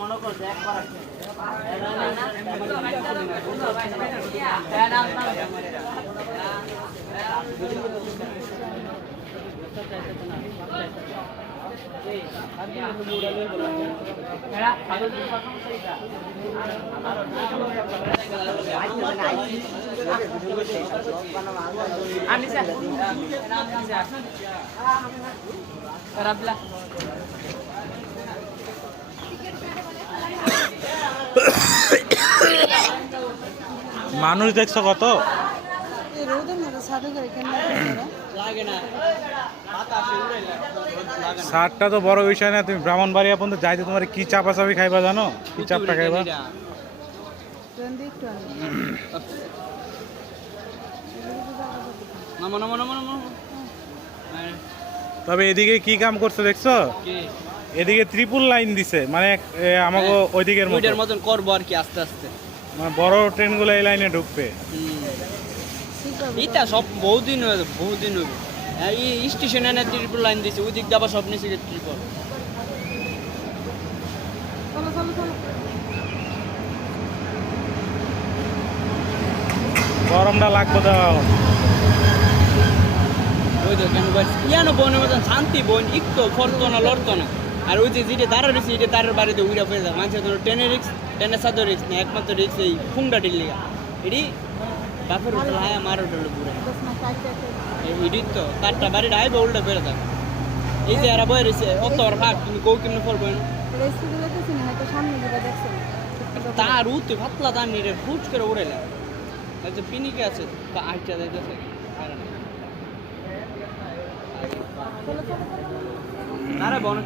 মনে করছে একবার মানুষ দেখছো কত? সারটা তো বড় বিষয় না। তুমি ব্রাহ্মণবাড়িয়া পর্যন্ত যাইতে তোমার কি চাপাচাপি খাইবা জানো? কি চাপটা খাইবা? তবে এদিকে কি কাম করছে দেখছো? এদিকে ত্রিপুল লাইন দিছে, মানে আমাকে ওইদিকের মতন করবো আর কি, আস্তে আস্তে মানে বড় ট্রেনগুলো এই লাইনে ঢুকবে। এটা সব বহুদিন হয়ে বহুদিন হইব। এই স্টেশনে না ত্রিপুল লাইন দিছে, ওই দিক দিয়ে আবার সব নিচে ত্রিপুল। গরমটা লাগবে তো। ওই তো কেন ইয়ানো বোনের মতন শান্তি বোন, একটু ফরতো না লড়তো না। আর ওই যে যেটা দাঁড়া রয়েছে এটা তারের বাড়িতে উইরা পড়ে যায়। মানুষের কোনো ট্রেনের রিক্স, ট্রেনের সাথে রিক্স নেই, একমাত্র রিক্স এই ফুংটা ডিল্লিগা। এটি বাপের হোটেল হায় আমার হোটেলে পুরো এটি তো তারটা বাড়িটা আইবে উল্টা বেড়ে থাক। এই যে এরা বয়ে রয়েছে অত আর ভাগ, তুমি কৌ কেমনে পড়বো না তার উঠতে পাতলা দাম নিয়ে ফুট করে উড়াইলাম। আচ্ছা পিনিকে আছে তা আইটা যাইতেছে না রে বনে